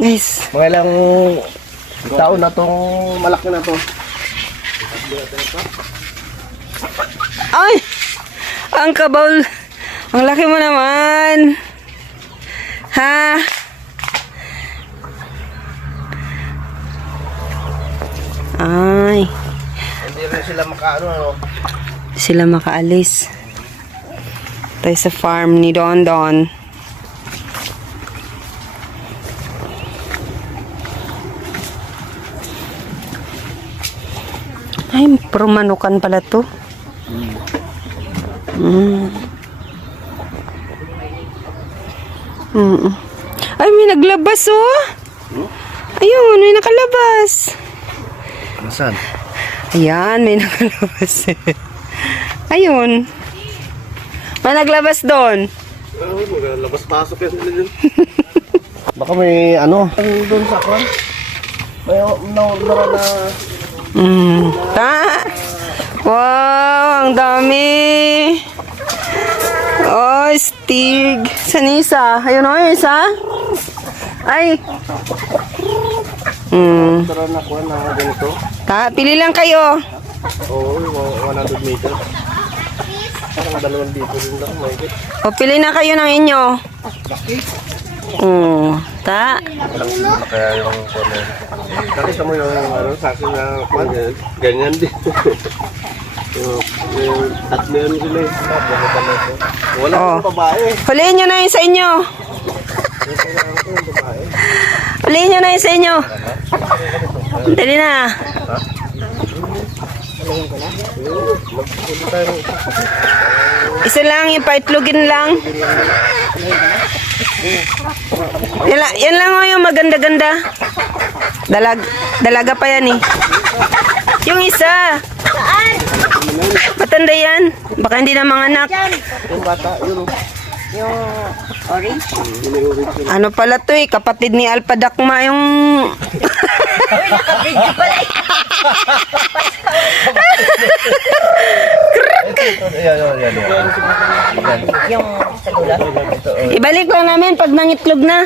Guys, Mga ilang taon na tong malaki na to. ay! Ang kabawl. Ang laki mo naman. Ha? Ay, Hindi rin sila makaano ano. sila makaalis. Tayo sa farm ni Don Don. Ay, permanukan pala to. Mm. Mm. Ay, may naglabas oh. Ayun, may nakalabas. Nasaan? Ayan, may nakalabas. Ayun. May naglabas doon. labas pasok yan sila dyan. Baka may ano. Doon sa kwan. May naunara na Mm. Ta. Wow, ang dami. Oh, stig. Isa? Ayun o, yung isa. Ay. Mm. naunara na kwan na ganito. Ta, pili lang kayo. Oo, mga 100 meters. Parang dalawang dito din lang. O, pili na kayo ng inyo. Mm. Ta. Walang sila na kaya yung yun. Nakita mo yung ano, sa akin na kwan. eh, Ganyan din. yung, yung tatlo yun sila eh. Pala ito. Wala Oh. babae. Huliin nyo na yun sa inyo. Huliin nyo na yun sa inyo. Dali na. Isa lang, yung paitlogin lang. Yan, lang- yan lang o yung maganda-ganda. Dalag, dalaga pa yan eh. Yung isa. Matanda yan. Baka hindi na mga anak. Yung bata, yun. Ano pala to eh, kapatid ni Alpha Dakma yung... Ayan, ayan, ayan. Ibalik lang namin pag nangitlog na.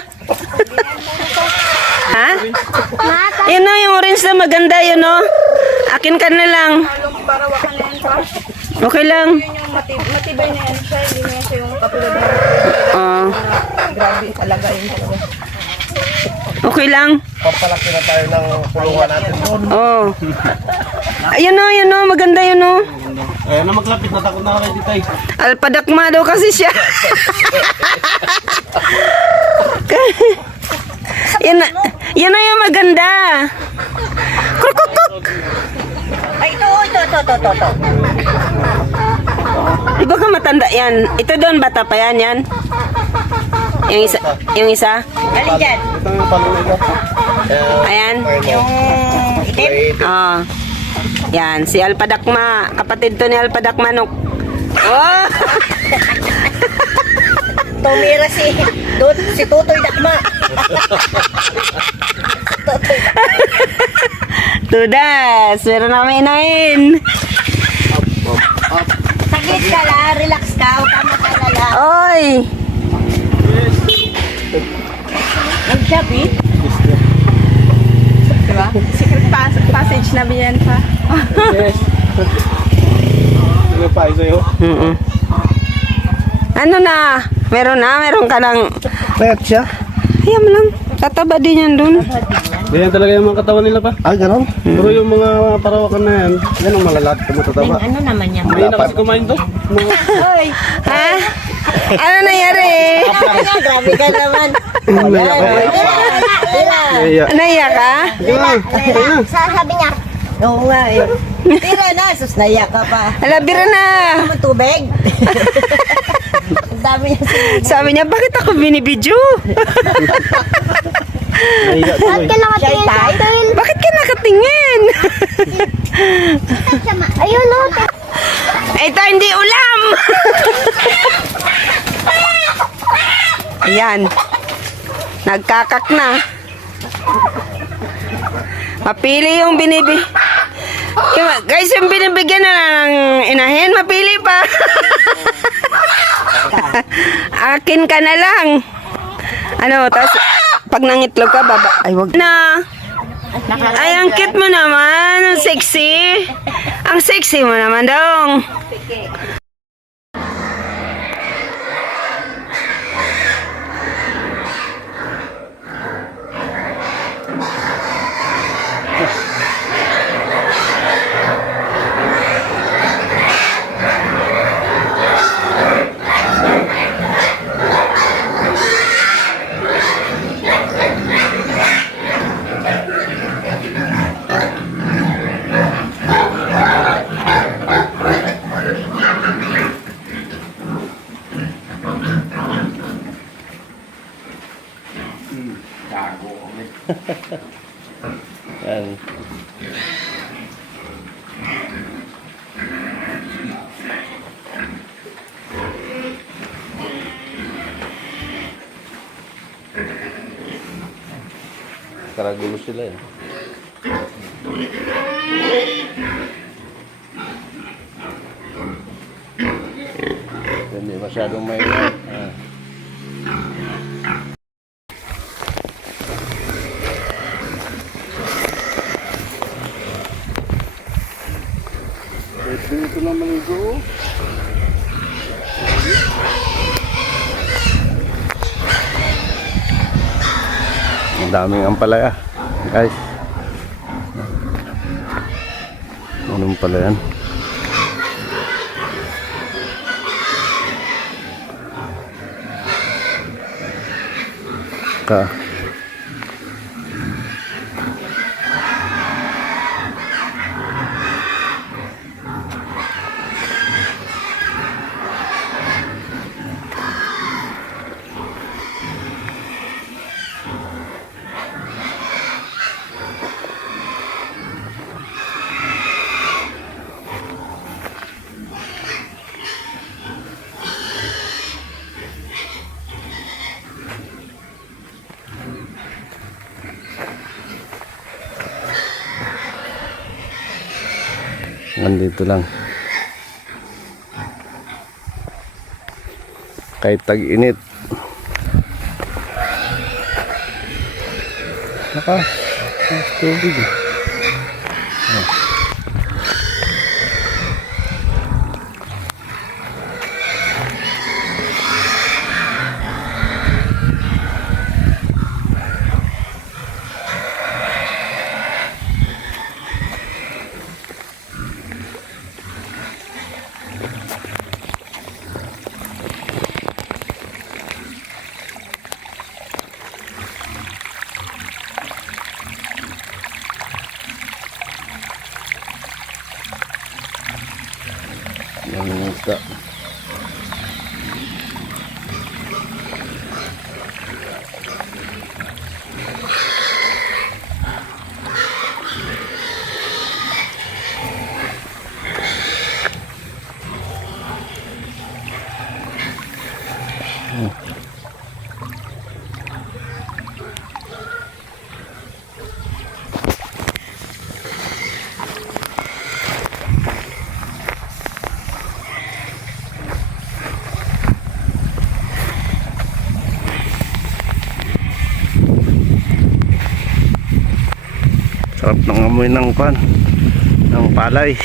ha? Yun no, yung orange na maganda yun no. Akin ka na lang. Para wakan na pa. Okay lang. Yung matib matibay na yan siya. Hindi na siya yung katulad ng Ah, grabe talaga yun talaga. okay lang. Papalaki na tayo ng kulungan natin doon. Oh. Ayun no, yun no, maganda yun no. Ayan na maglapit, natakot na ako kay Titay. Alpha Dakma daw kasi siya. yan na, yan na yung maganda. Krukukuk. Ay, ito, ito, ito, ito, ito, ito. Di ba ka matanda yan? Ito doon, bata pa yan, yan. Yung isa, yung isa. Alin dyan? Ito yung. Ayan. Yung itim? Oh. Yan, si Alpha Dakma. Kapatid to ni Alpha Dakma, Nuk. Oh! Tumira si, Tut, si Tutoy Dakma. Tutoy Dakma. Tudas! Meron na may inain. Saglit ka la, relax ka, huwag ka makalala. Oy! Nag-gabi? Diba? Biyan pa. Yes. Sige pa, sa'yo. Mm Ano na? Meron na? Meron ka ng... Payat siya. Ayaw mo lang. Tataba din yan dun. Ganyan talaga yung mga katawan nila pa. Ah, gano'n? Pero yung mga parawakan na yan, yan ang malalat kung matataba. Ano naman yan? May na kasi kumain to. Hoy! Ha? Ano nangyari? Grabe ka naman. Naiyak. Tira. Naiyak. Naiyak ka? Sabi niya. Oo nga eh. Tira na. Sus, naiyak ka pa. Hala, bira na. Naman tubig. Dami niya. Sabi niya, bakit ako binibidyo? Naiyak ko eh. Shy type? Bakit ka nakatingin? Ayun o. Ito hindi Ayan. Nagkakak na. Mapili yung binibi. Guys, yung binibigyan na ng inahin, mapili pa. Akin ka na lang. Ano, tapos pag nangitlog ka, baba. Ay, wag na. Ay, ang cute mo naman. Ang sexy. Ang sexy mo naman, dong. Yan. Karagulo sila eh. Hindi masyadong may... daming ampalaya. Guys. Anong pala yan? Ka. Nandito lang. Kahit tag-init. Naka, mas tubig eh. Yan yung isda. Sarap ng amoy ng kwan. Ng palay.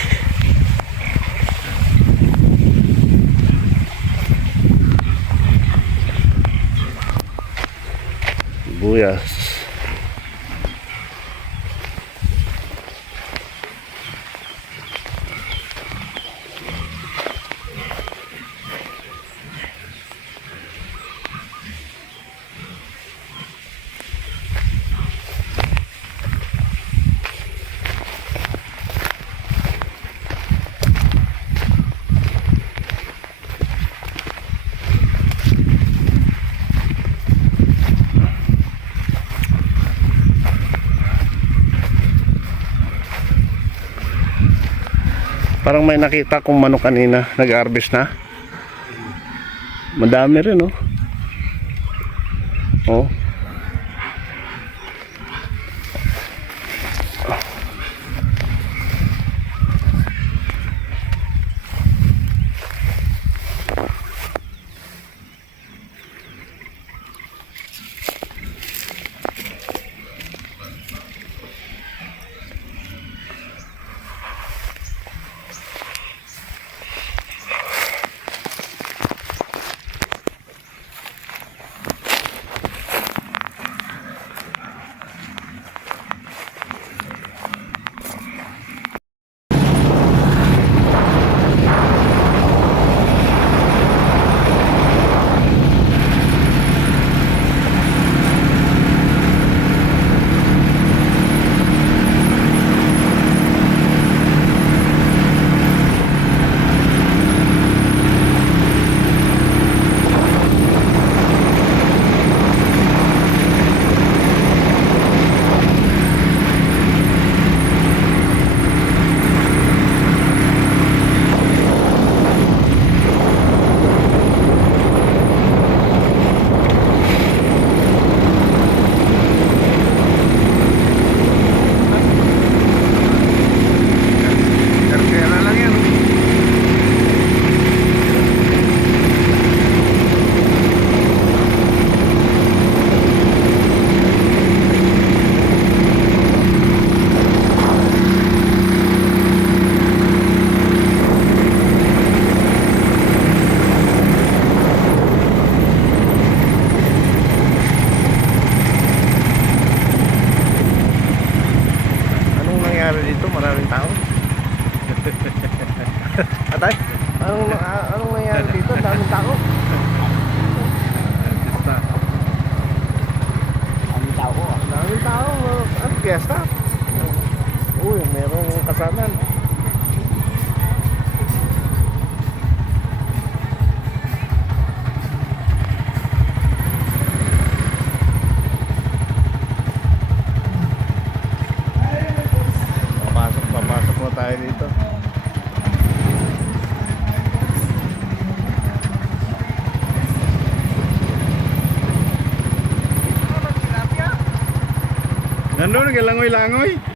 Buyas. Parang may nakita kong manok kanina. Nag-harvest na. Madami rin, oh. Oh. Anong, ah, anong nangyari dito? Daming tao. Basta. Daming tao. Ano, fiesta? Uy, merong kasanan. Papasok, papasok mo tayo dito. Nandun, naglangoy-langoy.